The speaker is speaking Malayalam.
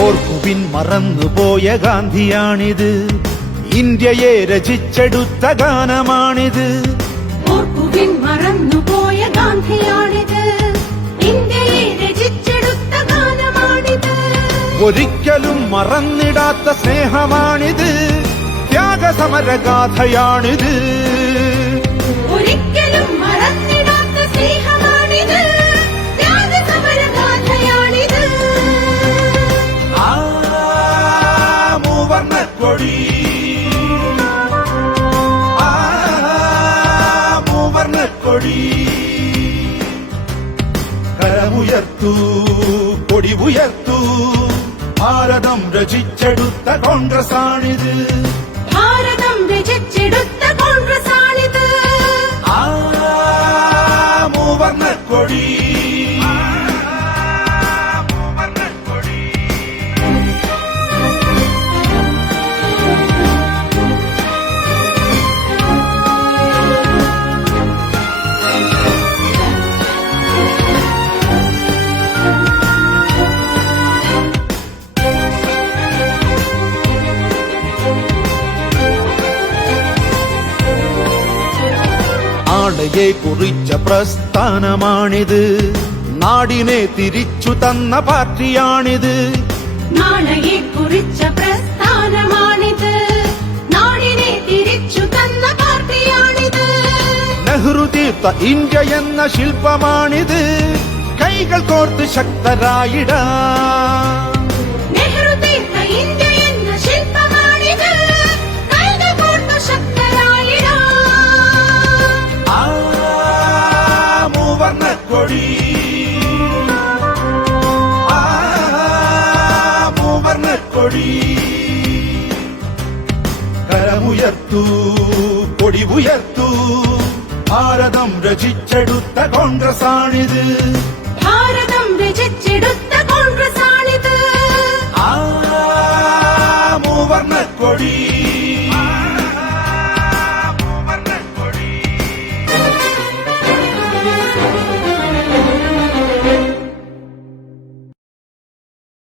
ഓർക്കുവിൻ മറന്നുപോയ ഗാന്ധിയാണിത്. ഇന്ത്യയെ രചിച്ചെടുത്ത ഗാനമാണിത്. ഓർക്കുവിൻ മറന്നുപോയ ഗാന്ധിയാണിത്. ഇന്ത്യയെ രചിച്ചെടുത്ത ഗാനമാണിത്. ഒരിക്കലും മറന്നിടാത്ത സ്നേഹമാണിത്. ത്യാഗസമരഗാഥയാണിത്. മൂവർണക്കൊടി കരമുയർത്തു കൊടി ഉയർത്തു ഭാരതം രചിച്ചെടുത്ത കോൺഗ്രസാണിത് ഭാരതം രചിച്ചെടുത്ത കോൺഗ്രസാണിത് ആ മൂവർണക്കൊടി മൂവർണക്കൊടി നാളെയെ കുറിച്ച പ്രസ്ഥാനമാണിത്. നാടിനെ തിരിച്ചു തന്ന പാർട്ടിയാണിത്. നാളെയെ കുറിച്ച പ്രസ്ഥാനമാണിത്. നാടിനെ തിരിച്ചു തന്ന പാർട്ടിയാണിത്. നെഹ്റു തീർത്ത ഇന്ത്യ എന്ന ശില്പമാണിത്. കൈകൾ കോർത്ത് ശക്തരായിടാ മൂവർണക്കൊടി കരമുയർത്തു കൊടി ഉയർത്തു ഭാരതം രചിച്ചെടുത്ത കോൺഗ്രസ് ആണിത് ഭാരതം രചിച്ചെടുത്ത കോൺഗ്രസ് ആണിത് ആ മൂവർണക്കൊടി